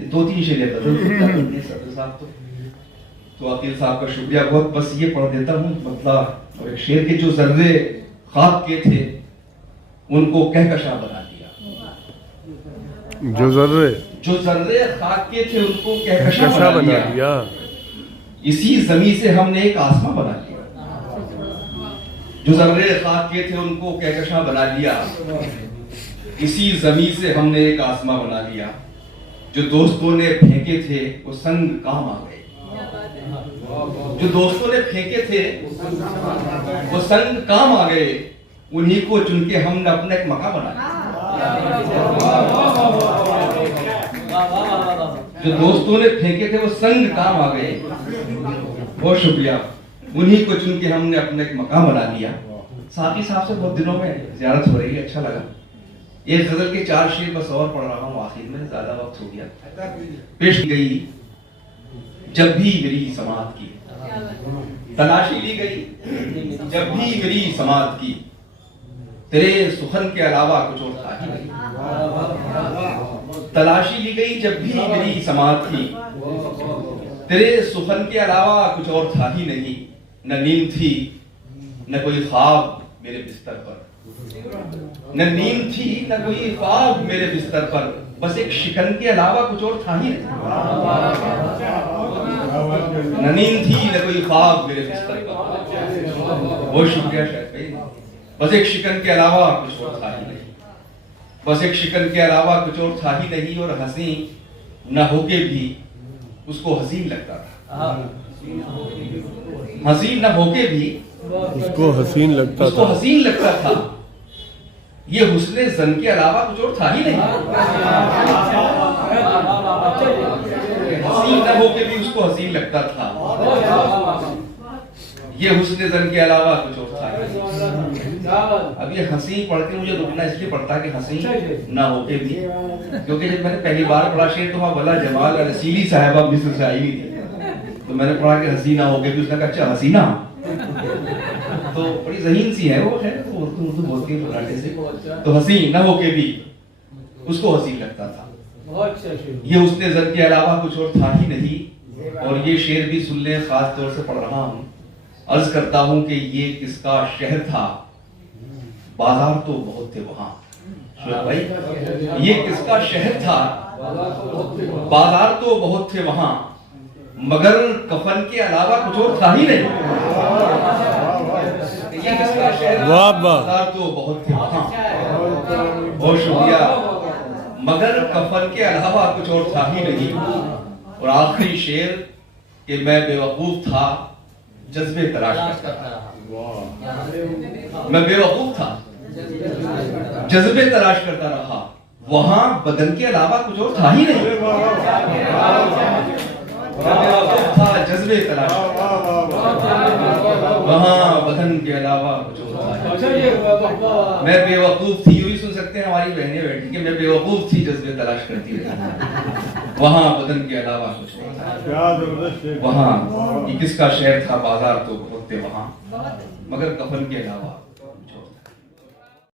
ये 2-3 शेर गजल सदर साहब तो अकील साहब का शुक्रिया बहुत। बस ये पढ़ देता हूँ मतलब, और एक शेर के जो जर्रे खाक के थे उनको कहकशा बना दिया। जो जर्रे खाक के थे उनको कहकशा बना दिया। इसी जमी से हमने एक आसमां बना लिया। जो जर्रे खाक के थे उनको कहकशा बना लिया। इसी जमी से हमने एक आसमां बना लिया। जो दोस्तों ने फेंके थे वो संग काम आ गए। जो दोस्तों ने फेंके थे वो संग काम आ गए। उन्हीं को चुन के हमने अपना एक मकाम बना लिया। जो दोस्तों ने फेंके थे वो संग काम आ गए। बहुत शुक्रिया। उन्हीं को चुन के हमने अपना एक मकाम बना लिया। साथी साहब से बहुत दिनों में ज़ियारत हो रही है, अच्छा लगा। एक गजल के 4 शेर बस और पढ़ रहा हूँ, आखिर में ज्यादा वक्त हो गया। पेश की गई जब भी मेरी समात की, तलाशी ली गई जब भी मेरी समात की, तेरे सुखन के अलावा कुछ और था ही नहीं। तलाशी ली गई जब भी मेरी समात की, तेरे सुखन के अलावा कुछ और था ही नहीं। न नींद थी न कोई ख्वाब मेरे बिस्तर पर, न नींद थी न कोई ख्वाब मेरे बिस्तर पर, बस एक शिकन के अलावा कुछ और था ही नहीं। न नींद थी न कोई ख्वाब मेरे बिस्तर पर। बहुत शुक्रिया शायद भाई। बस एक शिकन के अलावा कुछ और था ही नहीं। बस एक शिकन के अलावा कुछ और था ही नहीं। और हंसी न होके भी उसको हसीन लगता था। हसीन न होके भी उसको हसीन लगता था। ये हुस्ने जन के अलावा कुछ और था ही नहीं। हसीन न होके भी उसको हसीन लगता था। ये हुस्ने जन के अलावा कुछ और था ही नहीं। अब ये हंसी पढ़ के मुझे रुकना इसलिए पड़ता है कि हंसी ना होके भी, क्योंकि जब मैंने पहली बार पढ़ा शेर तो वहाँ बोला जमाल रसीली साहिबा मिस्र से आई हुई थी, तो मैंने पढ़ा कि हंसी ना होके भी, उसने कहा अच्छा हसीना, तो बड़ी ज़हीन सी है वो है, तो उर्दू बोलती है फलाटे से, तो हसीन ना होके भी उसको हसीन लगता था। ये उसने जन के अलावा कुछ और था ही नहीं। और ये शेर भी सुन ले, खास तौर से पढ़ रहा हूँ। अर्ज करता हूँ कि ये किसका शहर था, बाजार तो बहुत थे वहां। भाई ये किसका शहर था, बाजार तो बहुत थे वहां, मगर कफन के अलावा कुछ और था ही नहीं। ये किसका शहर था, बाजार तो बहुत थे वहां। बहुत शुक्रिया। मगर कफन के अलावा कुछ और था ही नहीं। और आखिरी शेर कि मैं बेवकूफ था, जज्बे तलाश करता रहा। मैं बेवकूफ था, जज्बे तलाश करता रहा। वहां बदन के अलावा कुछ और था ही नहीं। था जज्बे तलाश, वहां बदन के अलावा कुछ और था। मैं बेवकूफ थी, यूं ही सुन सकते हैं हमारी बहनें बैठी कि मैं बेवकूफ थी, जज्बे तलाश करती रही। वहां बदन के अलावा कुछ नहीं था। वहां किसका शहर था, बाजार तो बहुत थे वहां, मगर कफन के अलावा